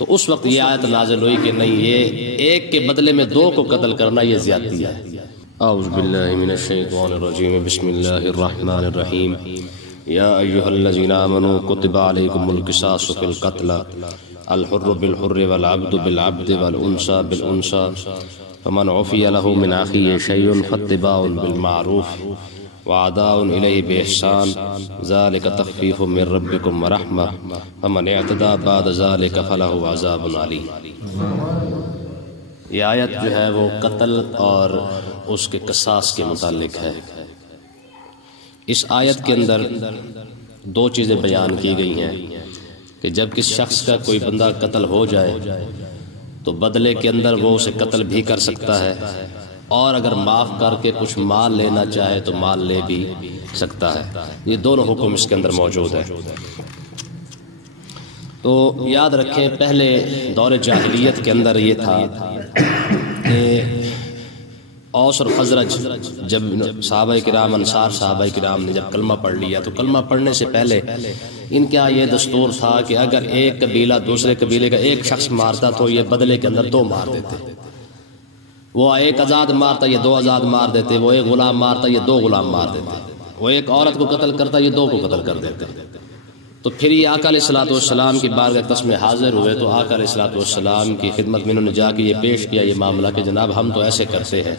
تو اس وقت یہ آیت نازل ہوئی کہ نہیں، یہ ایک کے بدلے میں دو کو قتل کرنا یہ زیادتی ہے۔ اعوذ باللہ من الشیطان الرجیم، بسم اللہ الرحمن الرحیم۔ یا ایھا الذین آمنوا کتب علیکم القصاص فی القتل الحر بالحر والعبد بالعبد والانثى بالانثى فمن عفی له من اخیہ شیء فاتباع بالمعروف وعداء الیہ باحسان ذلک تخفیف من ربکم ورحمہ فمن اعتدى بعد ذلک فلہ عذاب علیم۔ یہ آیت جو ہے وہ قتل اور اس کے قصاص کے متعلق ہے۔ اس آیت کے اندر دو چیزیں بیان کی گئی ہیں کہ جب کسی شخص کا کوئی بندہ قتل ہو جائے تو بدلے کے اندر وہ اسے قتل بھی کر سکتا ہے، اور اگر معاف کر کے کچھ مال لینا چاہے تو مال لے بھی سکتا ہے۔ یہ دونوں حکم اس کے اندر موجود ہے۔ تو یاد رکھیں پہلے دور جاہلیت کے اندر یہ تھا کہ اوس اور خزرج، جب صحابہ کرام انصار صحابہ کرام نے جب کلمہ پڑھ لیا تو کلمہ پڑھنے سے پہلے ان کا یہ دستور تھا کہ اگر ایک قبیلہ دوسرے قبیلے کا ایک شخص مارتا تو یہ بدلے کے اندر دو مار دیتے، وہ ایک آزاد مارتا یہ دو آزاد مار دیتے، وہ ایک غلام مارتا یہ دو غلام مار دیتے، وہ ایک عورت کو قتل کرتا یہ دو کو قتل کر دیتے۔ تو پھر یہ آقا علیہ الصلوۃ والسلام کی بارگاہ اقدس میں حاضر ہوئے تو آقا علیہ الصلوۃ والسلام کی خدمت میں انہوں نے جا کے یہ پیش کیا یہ معاملہ کہ جناب ہم تو ایسے کرتے ہیں۔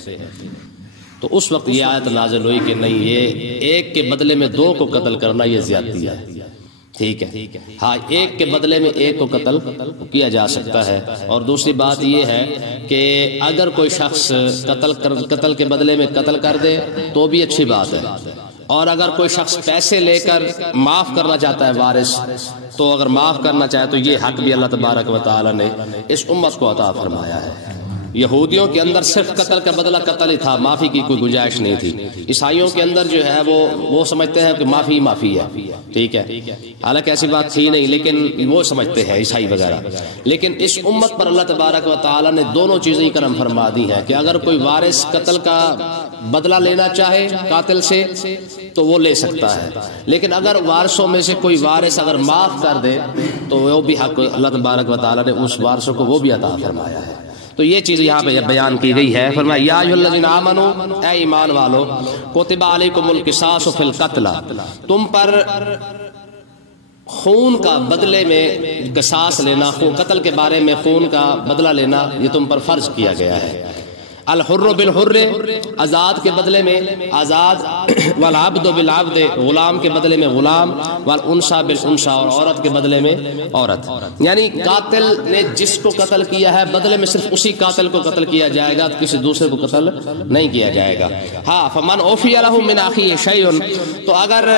تو اس وقت یہ آیت نازل ہوئی کہ نہیں، یہ ایک کے بدلے میں دو کو قتل کرنا یہ زیادتی ہے۔ ٹھیک ہے، ہاں ایک کے بدلے میں ایک کو قتل کیا جا سکتا ہے۔ اور دوسری بات یہ ہے کہ اگر کوئی شخص قتل کے بدلے میں قتل کر دے تو بھی اچھی بات ہے، اور اگر کوئی شخص پیسے لے کر معاف کرنا چاہتا ہے وارث، تو اگر معاف کرنا چاہے تو یہ حق بھی اللہ تبارک و تعالی نے اس امت کو عطا فرمایا ہے۔ یہودیوں کے اندر صرف قتل کا بدلہ قتل ہی تھا، معافی کی کوئی گنجائش نہیں تھی۔ عیسائیوں کے اندر جو ہے وہ سمجھتے ہیں کہ معافی معافی ہے، ٹھیک ہے، حالانکہ ایسی بات تھی نہیں، لیکن وہ سمجھتے ہیں عیسائی وغیرہ۔ لیکن اس امت پر اللہ تبارک و تعالی نے دونوں چیزیں کرم فرما دی ہیں کہ اگر کوئی وارث قتل کا بدلہ لینا چاہے قاتل سے تو وہ لے سکتا ہے، لیکن اگر وارثوں میں سے کوئی وارث اگر معاف کر دے تو وہ بھی حق اللہ تبارک و تعالی نے اس وارثوں کو وہ بھی عطا فرمایا ہے۔ تو یہ چیز یہاں پہ بیان کی گئی ہے۔ فرمایا یا ایھا الذین آمنو، اے ایمان والو، کتب علیکم القصاص فی القتل، تم پر خون کا بدلے میں قصاص لینا، قتل کے بارے میں خون کا بدلہ لینا یہ تم پر فرض کیا گیا ہے۔ الحر بالحر، آزاد کے بدلے میں آزاد، والعبد بالعبد، غلام کے بدلے میں غلام، والانثى بالانثى، اور عورت کے بدلے میں عورت۔ یعنی قاتل نے جس کو قتل کیا ہے بدلے میں صرف اسی قاتل کو قتل کیا جائے گا، کسی دوسرے کو قتل نہیں کیا جائے گا۔ ہاں فمن عفی له من اخیہ شیء، تو اگر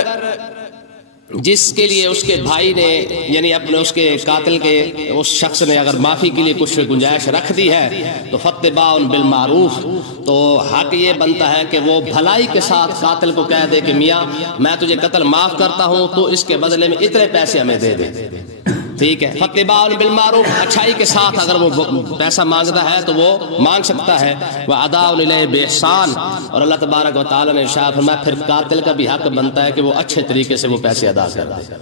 جس کے لیے اس کے بھائی نے یعنی اپنے اس کے قاتل کے اس شخص نے اگر معافی کے لیے کچھ گنجائش رکھ دی ہے تو فاتباع بالمعروف، تو حق یہ بنتا ہے کہ وہ بھلائی کے ساتھ قاتل کو کہہ دے کہ میاں میں تجھے قتل معاف کرتا ہوں تو اس کے بدلے میں اتنے پیسے ہمیں دے دے، ٹھیک ہے۔ فاتباع بالمعروف، اچھائی کے ساتھ اگر وہ پیسہ مانگتا ہے تو وہ مانگ سکتا ہے۔ وعداء الیہ باحسان، اور اللہ تبارک و تعالی نے ارشاد فرمایا پھر قاتل کا بھی حق بنتا ہے کہ وہ اچھے طریقے سے وہ پیسے ادا کر دے،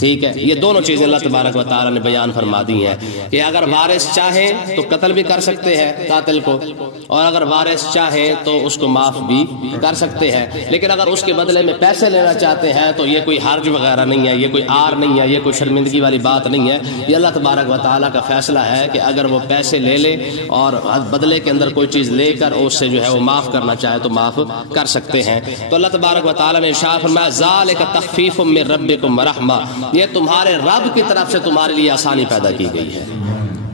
ٹھیک ہے۔ یہ دونوں چیزیں اللہ تبارک و تعالی نے بیان فرما دی ہیں کہ اگر وارث چاہیں تو قتل بھی کر سکتے ہیں قاتل کو، اور اگر وارث چاہیں تو اس کو معاف بھی کر سکتے ہیں، لیکن اگر اس کے بدلے میں پیسے لینا چاہتے ہیں تو یہ کوئی حرج وغیرہ نہیں ہے، یہ کوئی عار نہیں ہے، یہ کوئی شرمندگی والی بات نہیں ہے۔ یہ اللہ تبارک و تعالی کا فیصلہ ہے کہ اگر وہ پیسے لے لے اور بدلے کے اندر کوئی چیز لے کر اس سے جو ہے وہ معاف کرنا چاہے تو معاف کر سکتے ہیں۔ تو اللہ تبارک و تعالی نے ارشاد فرمایا ذالک تخفیف من ربکم ورحمہ، یہ تمہارے رب کی طرف سے تمہارے لیے آسانی پیدا کی گئی ہے،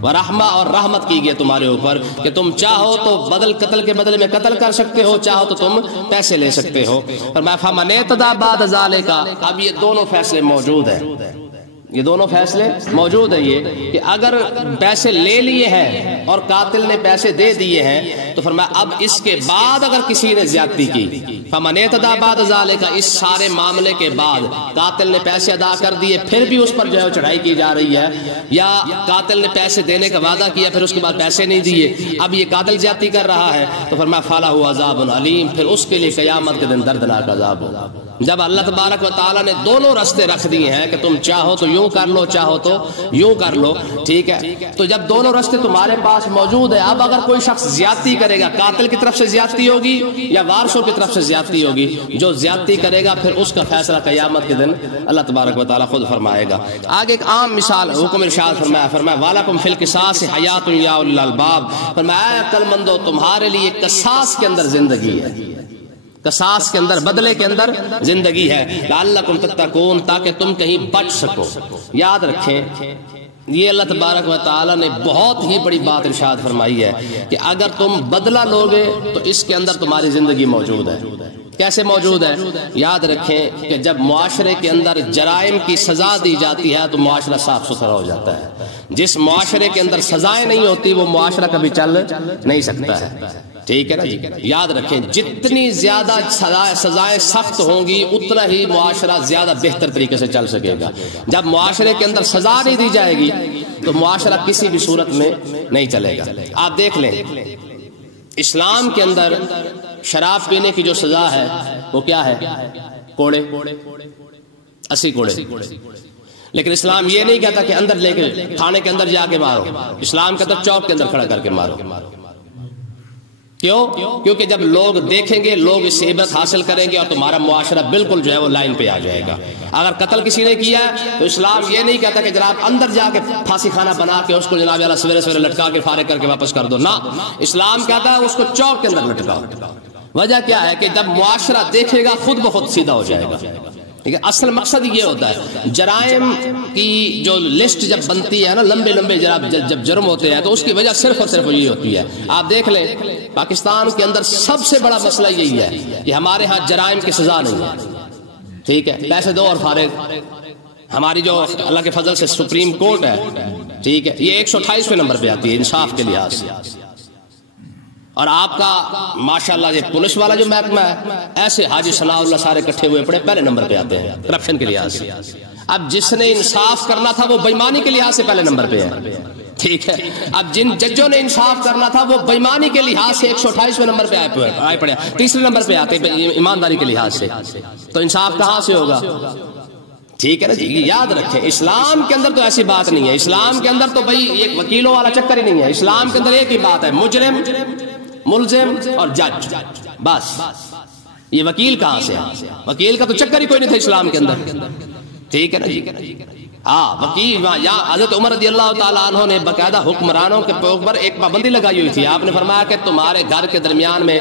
ورحمہ، اور رحمت کی گئی تمہارے اوپر کہ تم چاہو تو قتل کے بدلے میں قتل کر سکتے ہو، چاہو تو تم پیسے لے سکتے ہو۔ فرمایا فمن اعتدى بعد ذلك، اب یہ دونوں فیصلے موجود ہیں، یہ دونوں فیصلے موجود ہیں، یہ کہ اگر پیسے لے لیے ہیں اور قاتل نے پیسے دے دیے ہیں تو فرمایا اب اس کے بعد اگر کسی نے زیادتی کی، فمن اعتدى بعد ذلك، اس سارے معاملے کے بعد قاتل نے پیسے ادا کر دیے پھر بھی اس پر جو ہے چڑھائی کی جا رہی ہے، یا قاتل نے پیسے دینے کا وعدہ کیا پھر اس کے بعد پیسے نہیں دیے، اب یہ قاتل زیادتی کر رہا ہے، تو فرمایا فلہ عذاب علیم، پھر اس کے لیے قیامت کے دن دردناک عذاب ہوگا۔ جب اللہ تبارک و تعالی نے دونوں راستے رکھ دیے ہیں کہ تم چاہو تو یوں یوں کر لو، چاہو تو یوں کر لو، ٹھیک ہے؟ تو جب دونوں راستے تمہارے پاس موجود ہیں، اب اگر کوئی شخص زیادتی کرے گا، قاتل کی طرف سے زیادتی ہوگی یا وارثوں کی طرف سے زیادتی ہوگی، جو زیادتی کرے گا پھر اس کا فیصلہ قیامت کے دن اللہ تبارک و تعالیٰ خود فرمائے گا۔ آگے ایک عام مثال حکم ارشاد فرمایا، وَلَكُمْ فِي الْقِصَاصِ حَيَاةٌ يَا أُولِي الْأَلْبَابِ، فرمایا اے عقل مندو تمہارے لیے قصاص کے اندر زندگی ہے، قصاص کے اندر، بدلے کے اندر زندگی ہے، لعلکم تتقون، تاکہ تم کہیں بچ سکو۔ یاد رکھیں یہ اللہ تبارک و تعالیٰ نے بہت ہی بڑی بات ارشاد فرمائی ہے کہ اگر تم بدلہ لوگے تو اس کے اندر تمہاری زندگی موجود ہے۔ کیسے موجود ہے؟ یاد رکھیں کہ جب معاشرے کے اندر جرائم کی سزا دی جاتی ہے تو معاشرہ صاف ستھرا ہو جاتا ہے۔ جس معاشرے کے اندر سزائیں نہیں ہوتی وہ معاشرہ کبھی چل نہیں سکتا ہے، ٹھیک ہے نا جی؟ یاد رکھیں جتنی زیادہ سزائیں سخت ہوں گی اتنا ہی معاشرہ زیادہ بہتر طریقے سے چل سکے گا۔ جب معاشرے کے اندر سزا نہیں دی جائے گی تو معاشرہ کسی بھی صورت میں نہیں چلے گا۔ آپ دیکھ لیں اسلام کے اندر شراب پینے کی جو سزا ہے وہ کیا ہے؟ کوڑے، 80 کوڑے۔ لیکن اسلام یہ نہیں کہتا کہ اندر لے کے تھانے کے اندر جا کے مارو، اسلام کہتا چوک کے اندر کھڑا کر کے مارو۔ کیوں؟ کیونکہ جب لوگ دیکھیں گے لوگ اس سے عبرت حاصل کریں گے اور تمہارا معاشرہ بالکل جو ہے وہ لائن پہ آ جائے گا۔ اگر قتل کسی نے کیا ہے تو اسلام یہ نہیں کہتا کہ جناب اندر جا کے پھانسی خانہ بنا کے اس کو جناب یالا سویرے سویرے لٹکا کے فارغ کر کے واپس کر دو، نہ، اسلام کہتا ہے اس کو چوک کے اندر لٹکاؤ۔ وجہ کیا ہے کہ جب معاشرہ دیکھے گا خود بخود سیدھا ہو جائے گا۔ ٹھیک ہے، اصل مقصد یہ ہوتا ہے جرائم کی جو لسٹ جب بنتی ہے نا، لمبے لمبے جب جرم ہوتے ہیں تو اس کی وجہ صرف اور صرف یہ ہوتی ہے۔ آپ دیکھ لیں پاکستان کے اندر سب سے بڑا مسئلہ یہی ہے کہ ہمارے ہاں جرائم کی سزا نہیں ہے، ٹھیک ہے؟ پیسے دو اور فارغ۔ ہماری جو اللہ کے فضل سے سپریم کورٹ ہے، ٹھیک ہے، یہ 128ویں نمبر پہ آتی ہے انصاف کے لحاظ سے، اور آپ کا ماشاءاللہ یہ پولیس والا جو محکمہ ہے ایسے حاجی ثناء اللہ سارے اکٹھے ہوئے پڑے پہلے نمبر پہ آتے ہیں کرپشن کے لحاظ سے۔ اب جس نے انصاف کرنا تھا وہ بےایمانی کے لحاظ سے پہلے نمبر پہ ہے، ٹھیک ہے؟ اب جن ججوں نے انصاف کرنا تھا وہ بےایمانی کے لحاظ سے 128ویں نمبر پہ آئے پڑے، تیسرے نمبر پہ آتے ایمانداری کے لحاظ سے، تو انصاف کہاں سے ہوگا؟ ٹھیک ہے نا جی؟ یاد رکھیں اسلام کے اندر تو ایسی بات نہیں ہے، اسلام کے اندر تو بھائی ایک وکیلوں والا چکر ہی نہیں ہے، اسلام کے اندر ایک ہی بات ہے، مجرم، ملزم اور جج، بس۔ یہ وکیل کہاں سے ہے؟ وکیل کا تو چکر ہی کوئی نہیں تھا اسلام کے اندر، ٹھیک ہے نا جی؟ ہاں وکیل، یا حضرت عمر رضی اللہ تعالیٰ عنہ نے باقاعدہ حکمرانوں کے اوپر ایک پابندی لگائی ہوئی تھی۔ آپ نے فرمایا کہ تمہارے گھر کے درمیان میں،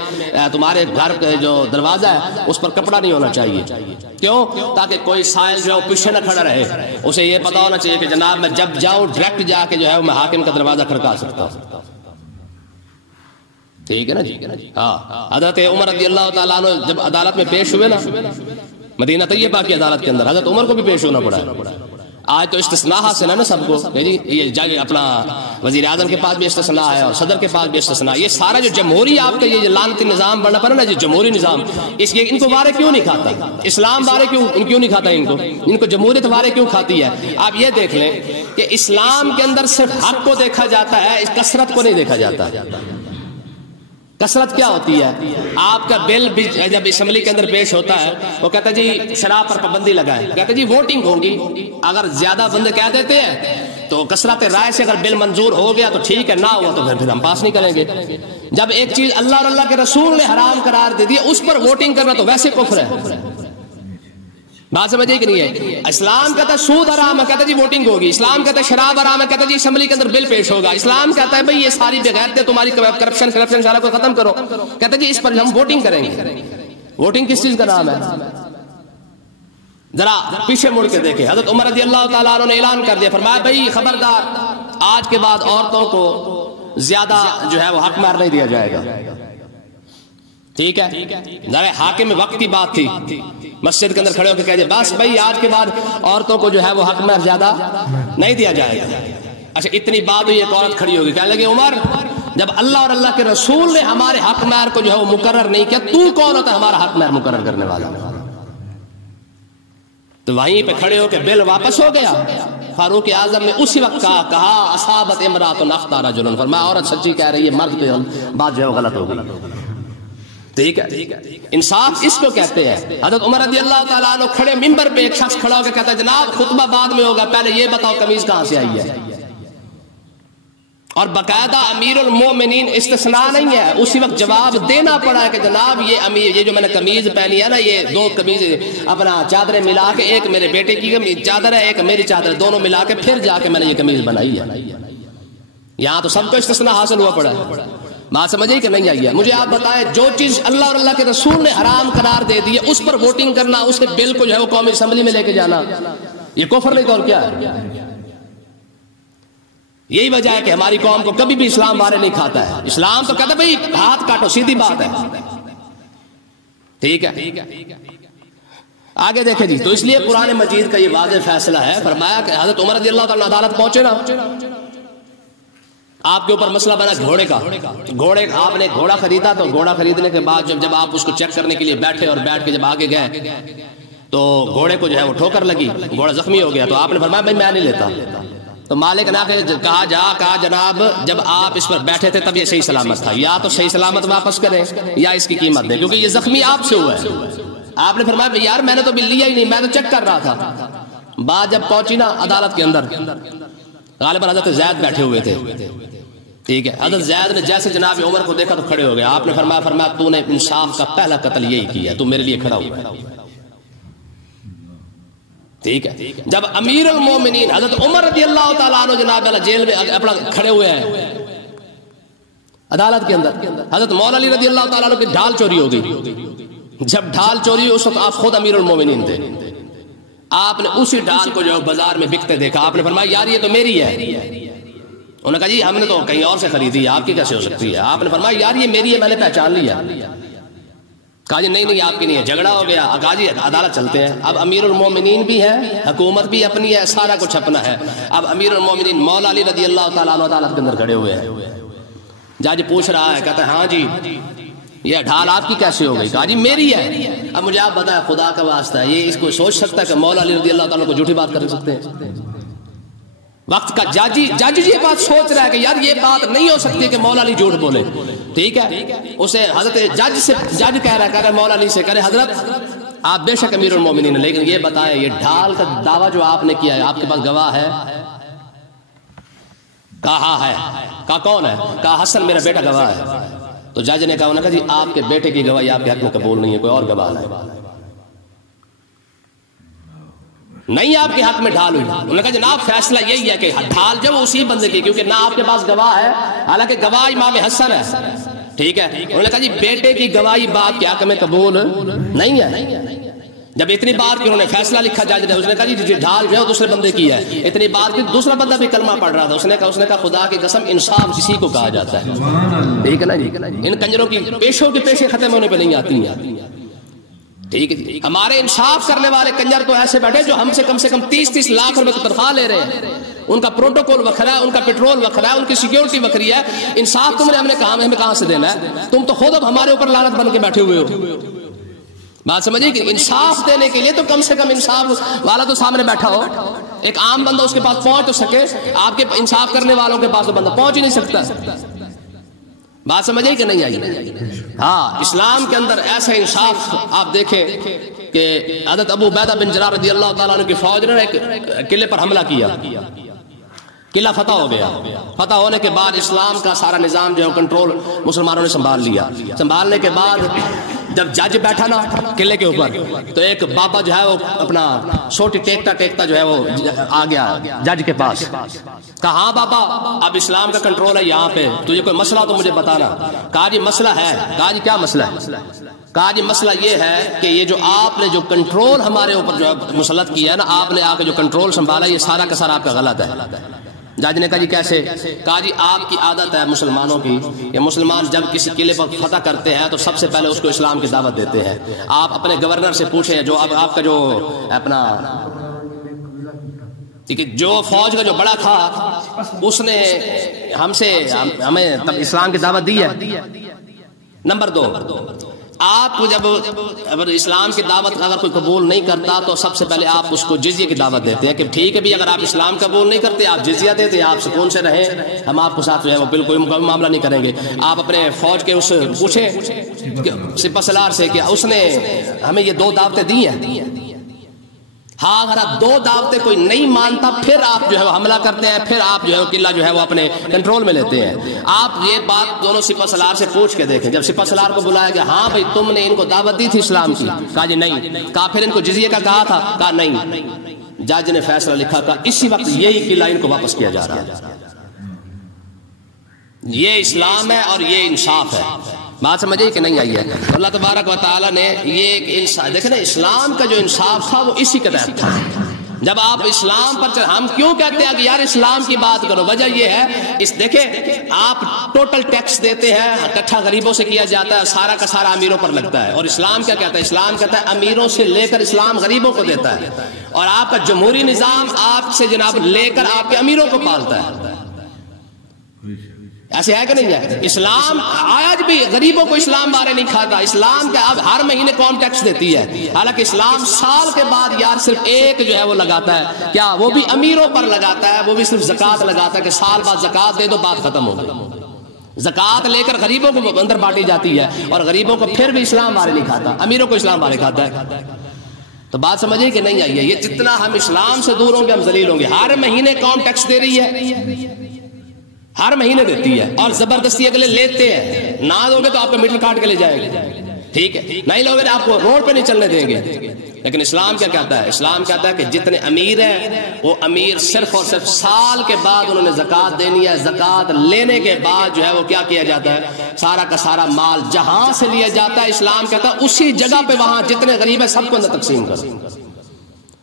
تمہارے گھر کا جو دروازہ ہے اس پر کپڑا نہیں ہونا چاہیے۔ کیوں؟ تاکہ کوئی سائل جو ہے وہ پیچھے نہ کھڑا رہے، اسے یہ پتا ہونا چاہیے کہ جناب میں جب جاؤں ڈائریکٹ جا کے جو ہے میں حاکم کا دروازہ کھڑکا سکتا ہوں، ٹھیک ہے نا جی؟ ہاں حضرت عمر رضی اللہ تعالیٰ عنہ جب عدالت میں پیش ہوئے نا مدینہ طیبہ کی عدالت کے اندر، حضرت عمر کو بھی پیش ہونا پڑا ہے۔ آج تو استثناء حاصل ہے نا سب کو، جی یہ اپنا وزیر اعظم کے پاس بھی استثناء ہے اور صدر کے پاس بھی استثناء۔ یہ سارا جو جمہوری آپ کا یہ لعنتی نظام بننا پڑا نا، جو جمہوری نظام، اس ان کو وارے کیوں نہیں کھاتا؟ اسلام وارے کیوں نہیں کھاتا ان کو جمہوریت وارے کیوں کھاتی ہے؟ آپ یہ دیکھ لیں کہ اسلام کے اندر صرف حق کو دیکھا جاتا ہے، کثرت کو نہیں دیکھا جاتا۔ کثرت کیا ہوتی ہے؟ آپ کا بل جب اسمبلی کے اندر پیش ہوتا ہے وہ کہتا ہے جی شراب پر پابندی لگائیں، کہتا ہے جی ووٹنگ ہوگی، اگر زیادہ بندے کہہ دیتے ہیں تو کثرت رائے سے اگر بل منظور ہو گیا تو ٹھیک ہے، نہ ہوا تو پھر ہم پاس نہیں کریں گے۔ جب ایک چیز اللہ اور اللہ کے رسول نے حرام قرار دے دی اس پر ووٹنگ کرنا تو ویسے کفر ہے۔ بات سمجھے کہ نہیں ہے؟ اسلام کہتا ہے سود حرام ہے، کہتا ہے جی ووٹنگ ہوگی۔ اسلام کہتا ہے شراب حرام ہے، کہتا ہے جی اسمبلی کے اندر بل پیش ہوگا۔ اسلام کہتا ہے بھئی یہ ساری بغیرتیں تمہاری کرپشن سارا کو ختم کرو، کہتا ہے جی اس پر ہم ووٹنگ کریں گے۔ ووٹنگ کس چیز کا نام ہے؟ ذرا پیچھے مڑ کے دیکھیں، حضرت عمر رضی اللہ تعالیٰ عنہ نے اعلان کر دیا، فرمایا بھئی خبردار آج کے بعد عورتوں کو زیادہ جو ہے وہ حق مہر نہیں دیا جائے گا، ٹھیک ہے؟ ذرا حاکم میں وقت کی بات تھی، مسجد کے اندر کھڑے ہو کے کہہ دے بس بھائی آج کے بعد عورتوں کو جو ہے وہ حق مہر زیادہ نہیں دیا جائے گا۔ اچھا اتنی بات ہوئی، ایک عورت کھڑی ہوگی، کہنے لگی عمر جب اللہ اور اللہ کے رسول نے ہمارے حق مہر کو جو ہے وہ مقرر نہیں کیا، تو کون ہوتا ہے ہمارا حق مہر مقرر کرنے والا؟ تو وہیں پہ کھڑے ہو کے بل واپس ہو گیا۔ فاروق اعظم نے اسی وقت کہا اصابت امرأۃ اخطا رجل، فرمایا عورت سچی کہہ رہی ہے، مرد پہ بات جو ہے وہ غلط ہو گئی، ٹھیک ہے، انصاف اس کو کہتے ہیں۔ حضرت عمر رضی اللہ تعالیٰ عنہ کھڑے منبر پہ، ایک شخص کھڑا ہو کے کہتا ہے جناب خطبہ بعد میں ہوگا، پہلے یہ بتاؤ قمیض کہاں سے آئی ہے؟ اور باقاعدہ امیر المومنین استثناء نہیں ہے، اسی وقت جواب دینا پڑا ہے کہ جناب یہ جو میں نے قمیض پہنی ہے نا، یہ دو قمیض اپنا چادریں ملا کے، ایک میرے بیٹے کی چادر ہے، ایک میری چادر، دونوں ملا کے پھر جا کے میں نے یہ قمیض بنائی ہے۔ یہاں تو سب کو استثناء حاصل ہوا پڑا ہے، بات سمجھے کہ نہیں آئی ہے؟ مجھے آپ بتائیں، جو چیز اللہ اور اللہ کے رسول نے حرام قرار دے دی ہے اس پر ووٹنگ کرنا، اسے بل کو جو ہے وہ قومی اسمبلی میں لے کے جانا، یہ کفر نہیں تو اور کیا ہے؟ یہی وجہ ہے کہ ہماری قوم کو کبھی بھی اسلام مارے نہیں کھاتا ہے۔ اسلام تو کہتا ہے بھئی ہاتھ کاٹو، سیدھی بات ہے، ٹھیک ہے۔ آگے دیکھیں جی، تو اس لیے قرآن مجید کا یہ واضح فیصلہ ہے، فرمایا کہ حضرت عمر رضی اللہ تعالیٰ عدالت پہنچے نا، آپ کے اوپر مسئلہ بنا گھوڑے کا، گھوڑے آپ نے گھوڑا خریدا، تو گھوڑا خریدنے کے بعد جب آپ اس کو چیک کرنے کے لیے بیٹھے اور بیٹھ کے جب آگے گئے تو گھوڑے کو جو ہے وہ ٹھوکر لگی، گھوڑا زخمی ہو گیا، تو آپ نے فرمایا بھائی میں نہیں لیتا۔ تو مالک نے کہا جناب جب آپ اس پر بیٹھے تھے تب یہ صحیح سلامت تھا، یا تو صحیح سلامت واپس کریں یا اس کی قیمت دیں، کیونکہ یہ زخمی آپ سے ہوا ہے۔ آپ نے فرمایا یار میں نے تو بل لیا ہی نہیں، میں تو چیک کر رہا تھا۔ بات جب پہنچی نا عدالت کے اندر، غالباً حضرت زید بیٹھے ہوئے تھے، ٹھیک ہے۔ حضرت زید نے جیسے جناب عمر کو دیکھا تو کھڑے ہو گئے۔ آپ نے فرمایا تو نے انصاف کا پہلا قتل یہی کیا، تو میرے لیے کھڑا ہوا، ٹھیک ہے۔ جب امیر المومنین حضرت عمر رضی اللہ تعالیٰ عنہ جناب جیل میں اپنا کھڑے ہوئے ہیں عدالت کے اندر، حضرت مولا علی رضی اللہ تعالیٰ عنہ کی ڈھال چوری ہو گئی۔ جب ڈھال چوری ہوئی اس وقت آپ خود امیر المومنین تھے، آپ نے اسی ڈھال کو جو بازار میں بکتے دیکھا، آپ نے فرمایا یار یہ تو میری ہے۔ انہوں نے کہا جی ہم نے تو کہیں اور سے خریدی ہے، آپ کی کیسے ہو سکتی ہے؟ آپ نے فرمایا یار یہ میری ہے، میں نے پہچان لیا۔ کہا جی نہیں آپ کی نہیں ہے، جھگڑا ہو گیا۔ کہا جی عدالت چلتے ہیں۔ اب امیر المومنین بھی ہے، حکومت بھی اپنی ہے، سارا کچھ اپنا ہے۔ اب امیر المومنین مولا علی رضی اللہ تعالیٰ عنہ عدالت کے اندر کھڑے ہوئے ہیں۔ جج پوچھ رہا ہے، کہتا ہے ہاں جی یہ ڈھال آپ کی کیسے ہو گئی؟ کہا جی میری ہے۔ اب مجھے آپ بتائیں خدا کا واسطہ ہے، یہ اس کو سوچ سکتا ہے کہ مولا علی رضی اللہ تعالیٰ کو جھوٹی بات کر سکتے ہیں؟ وقت کا جج یہ بات سوچ رہا ہے کہ یار یہ بات نہیں ہو سکتی کہ مولا علی جھوٹ بولے، ٹھیک ہے۔ اسے حضرت جج کہہ رہا ہے مولا علی سے، کہہ رہے حضرت آپ بے شک امیر المومنین ہیں، لیکن یہ بتائیں یہ ڈھال کا دعویٰ جو آپ نے کیا ہے آپ کے پاس گواہ ہے؟ کہا ہاں ہے۔ کہا کون ہے؟ کہا حسن میرا بیٹا گواہ ہے۔ تو جج نے کہا جی آپ کے بیٹے کی گواہی آپ کے حق میں قبول نہیں ہے، کوئی اور گواہ نہیں آپ کے حق میں ڈھال ہوئی۔ انہوں نے کہا جناب فیصلہ یہی ہے کہ ڈھال جو اسی بندے کی، کیونکہ نہ آپ کے پاس گواہ ہے، حالانکہ گواہ امام حسن ہے، ٹھیک ہے۔ انہوں نے کہا جی بیٹے کی گواہی باپ کے حق میں قبول نہیں ہے۔ جب اتنی بار کہ انہوں نے فیصلہ لکھا جج نے، اس نے کہا جی ڈھال جو ہے دوسرے بندے کی ہے۔ اتنی بار کہ دوسرا بندہ بھی کلمہ پڑھ رہا تھا، اس نے کہا خدا کی قسم انصاف اسی کو کہا جاتا ہے، ٹھیک ہے نا جی۔ ان کنجروں کی پیشوں کے پیشے ختم ہونے پہ نہیں آتی ہیں، ٹھیک ہے۔ ہمارے انصاف کرنے والے کنجر تو ایسے بیٹھے جو ہم سے کم 30 لاکھ روپے کی تنخواہ لے رہے ہیں، ان کا پروٹوکول وکھرا ہے، ان کا پیٹرول وکھرا ہے، ان کی سیکیورٹی وکھری ہے۔ انصاف تم نے ہمیں کہاں سے دینا ہے؟ تم تو خود اب ہمارے اوپر لعنت بن کے بیٹھے ہوئے ہو۔ بات سمجھے کہ انصاف دینے کے لیے تو کم سے کم انصاف والا تو سامنے بیٹھا ہو، ایک عام بندہ اس کے پاس پہنچ تو سکے، آپ کے انصاف کرنے والوں کے پاس تو بندہ پہنچ ہی نہیں سکتا۔ بات سمجھے کہ نہیں آئی؟ ہاں اسلام کے اندر ایسا انصاف آپ دیکھیں کہ حضرت ابو عبیدہ بن جراح رضی اللہ تعالیٰ عنہ کی فوج نے ایک قلعے پر حملہ کیا، قلعہ فتح ہو گیا۔ فتح ہونے کے بعد اسلام کا سارا نظام جو ہے کنٹرول مسلمانوں نے سنبھال لیا۔ سنبھالنے کے بعد جب جج بیٹھا نا قلعے کے اوپر، تو ایک بابا جو ہے وہ اپنا سوٹی ٹیکتا جو ہے وہ آ گیا جج کے پاس۔ کہا ہاں بابا اب اسلام کا کنٹرول ہے یہاں پہ، تجھے کوئی مسئلہ تو مجھے بتانا۔ کہا جی مسئلہ ہے۔ کہا جی کیا مسئلہ ہے؟ کہا جی مسئلہ یہ ہے کہ یہ جو آپ نے جو کنٹرول ہمارے اوپر جو مسلط کیا ہے نا، آپ نے آ کے جو کنٹرول سنبھالا، یہ سارا کا سارا آپ کا غلط ہے۔ جج نے کہا جی کیسے؟ کہا جی آپ کی عادت ہے مسلمانوں کی، یہ مسلمان جب کسی قلعے پر فتح کرتے ہیں تو سب سے پہلے اس کو اسلام کی دعوت دیتے ہیں۔ آپ اپنے گورنر سے پوچھیں، جو آپ کا جو اپنا جو فوج کا جو بڑا تھا اس نے ہمیں تب اسلام کی دعوت دی ہے۔ نمبر 2، آپ جب اگر اسلام کی دعوت اگر کوئی قبول نہیں کرتا تو سب سے پہلے آپ اس کو جزیے کی دعوت دیتے ہیں کہ ٹھیک ہے بھی اگر آپ اسلام قبول نہیں کرتے آپ جزیہ دیتے آپ سکون سے رہیں, ہم آپ کو ساتھ جو ہے وہ بالکل معاملہ نہیں کریں گے. آپ اپنے فوج کے اس پوچھیں سپہ سالار سے کہ اس نے ہمیں یہ 2 دعوتیں دی ہیں, ہاں اگر آپ 2 دعوتیں کوئی نہیں مانتا پھر آپ جو ہے وہ حملہ کرتے ہیں, پھر آپ جو ہے وہ قلعہ جو ہے وہ اپنے کنٹرول میں لیتے ہیں. آپ یہ بات دونوں سپہ سالار سے پوچھ کے دیکھیں. جب سپہ سالار کو بلایا گیا, ہاں بھائی تم نے ان کو دعوت دی تھی اسلام کی, کہا جی نہیں. کہا پھر ان کو جزیے کا کہا تھا, کہا نہیں. جج نے فیصلہ لکھا, کہا اسی وقت یہی قلعہ ان کو واپس کیا جا رہا ہے. یہ اسلام ہے اور یہ انصاف ہے. بات سمجھے کہ نہیں آئی ہے؟ اللہ تبارک و تعالیٰ نے یہ ایک انصاف, دیکھیں نا اسلام کا جو انصاف تھا وہ اسی کے تحت تھا. جب آپ اسلام پر ہم کیوں کہتے ہیں کہ یار اسلام کی بات کرو, وجہ یہ ہے اس دیکھیں آپ ٹوٹل ٹیکس دیتے ہیں, اکٹھا غریبوں سے کیا جاتا ہے, سارا کا سارا امیروں پر لگتا ہے. اور اسلام کیا کہتا ہے؟ اسلام کہتا ہے امیروں سے لے کر اسلام غریبوں کو دیتا ہے, اور آپ کا جمہوری نظام آپ سے جناب لے کر آپ کے امیروں کو پالتا ہے. ایسے ہے کہ نہیں ہے؟ اسلام آج بھی غریبوں کو اسلام بارے نہیں کھاتا. اسلام کا اب ہر مہینے کون ٹیکس دیتی ہے, حالانکہ اسلام سال کے بعد یار صرف ایک جو ہے وہ لگاتا ہے, کیا وہ بھی امیروں پر لگاتا ہے, وہ بھی صرف زکوٰۃ لگاتا ہے کہ سال بعد زکوٰۃ دے دو بات ختم ہو گئی. زکوٰۃ لے کر غریبوں کو اندر بانٹی جاتی ہے, اور غریبوں کو پھر بھی اسلام بارے نہیں کھاتا, امیروں کو اسلام بارے کھاتا ہے. تو بات سمجھے کہ نہیں آئی ہے؟ یہ جتنا ہم اسلام سے دور ہوں گے ہم ذلیل ہوں گے. ہر مہینے کون ٹیکس دے رہی ہے؟ ہر مہینے دیتی ہے, اور زبردستی اگلے لیتے ہیں. نہ دو گے تو آپ کا میٹر کاٹ کے لے جائیں گے, ٹھیک ہے, نہیں لوگے آپ کو روڈ پہ نہیں چلنے دیں گے. لیکن اسلام کیا کہتا ہے؟ اسلام کہتا ہے کہ جتنے امیر ہیں وہ امیر صرف اور صرف سال کے بعد انہوں نے زکوٰۃ دینی ہے. زکوٰۃ لینے کے بعد جو ہے وہ کیا کیا جاتا ہے؟ سارا کا سارا مال جہاں سے لیا جاتا ہے, اسلام کہتا ہے اسی جگہ پہ وہاں جتنے غریب ہیں سب کو اندر تقسیم کرو.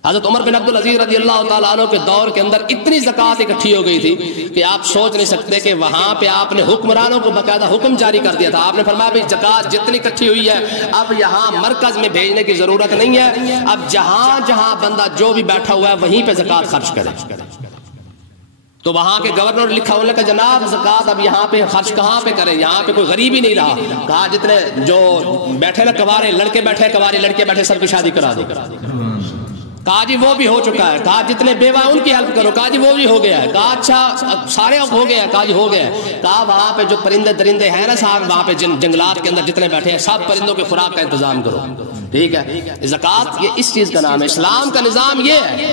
حضرت عمر بن عبدالعزیز رضی اللہ تعالیٰ عنہ کے دور کے اندر اتنی زکوٰۃ اکٹھی ہو گئی تھی کہ آپ سوچ نہیں سکتے کہ وہاں پہ آپ نے حکمرانوں کو باقاعدہ حکم جاری کر دیا تھا. آپ نے فرمایا بھائی زکوٰۃ جتنی اکٹھی ہوئی ہے اب یہاں مرکز میں بھیجنے کی ضرورت نہیں ہے, اب جہاں جہاں بندہ جو بھی بیٹھا ہوا ہے وہیں پہ زکوٰۃ خرچ کرے. تو وہاں کے گورنر لکھا ہونے کا جناب زکوٰۃ اب یہاں پہ خرچ کہاں پہ کریں, یہاں پہ کوئی غریب ہی نہیں رہا. کہا جتنے جو بیٹھے نا کوارے لڑکے بیٹھے, کواری لڑکے بیٹھے, سب کی شادی کرا دو. کہا جی وہ بھی ہو چکا ہے. کہا جتنے بیوہ ان کی ہیلپ کرو. کہا جی وہ بھی ہو گیا ہے. کہا اچھا سارے ہو گیا ہے. کہا جی ہو گیا ہے. کہا وہاں پہ جو پرندے درندے ہیں نا صاحب, وہاں پہ جنگلات کے اندر جتنے بیٹھے ہیں سب پرندوں کے خوراک کا انتظام کرو. ٹھیک ہے, زکوٰۃ یہ اس چیز کا نام ہے. اسلام کا نظام یہ ہے,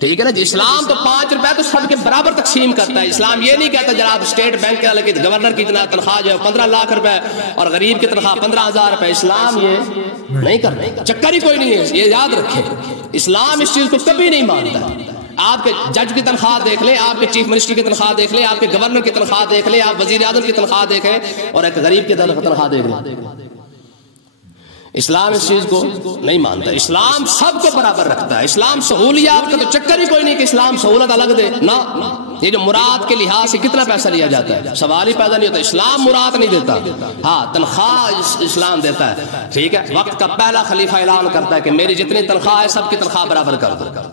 ٹھیک ہے نا جی. اسلام تو 5 روپے تو سب کے برابر تقسیم کرتا ہے. اسلام یہ نہیں کہتا جناب اسٹیٹ بینک کے لگے گورنر کی اتنا تنخواہ جو ہے 15 لاکھ روپے اور غریب کی تنخواہ 15,000 روپے. اسلام یہ نہیں کرتا, چکر ہی کوئی نہیں ہے, یہ یاد رکھیں. اسلام اس چیز کو کبھی نہیں مانتا. آپ کے جج کی تنخواہ دیکھ لیں, آپ کے چیف منسٹر کی تنخواہ دیکھ لیں, آپ کے گورنر کی تنخواہ دیکھ لیں, آپ وزیر اعظم کی تنخواہ دیکھیں, اور ایک غریب کی تنخواہ دیکھ لیں. اسلام اس چیز کو نہیں مانتا. اسلام سب کو برابر رکھتا ہے. اسلام سہولیات کا تو چکر ہی کوئی نہیں کہ اسلام سہولت الگ دے نا. یہ جو مراد کے لحاظ سے کتنا پیسہ لیا جاتا ہے سوال ہی پیدا نہیں ہوتا. اسلام مراد نہیں دیتا, ہاں تنخواہ اسلام دیتا ہے. ٹھیک ہے, وقت کا پہلا خلیفہ اعلان کرتا ہے کہ میری جتنی تنخواہ ہے سب کی تنخواہ برابر کر دو.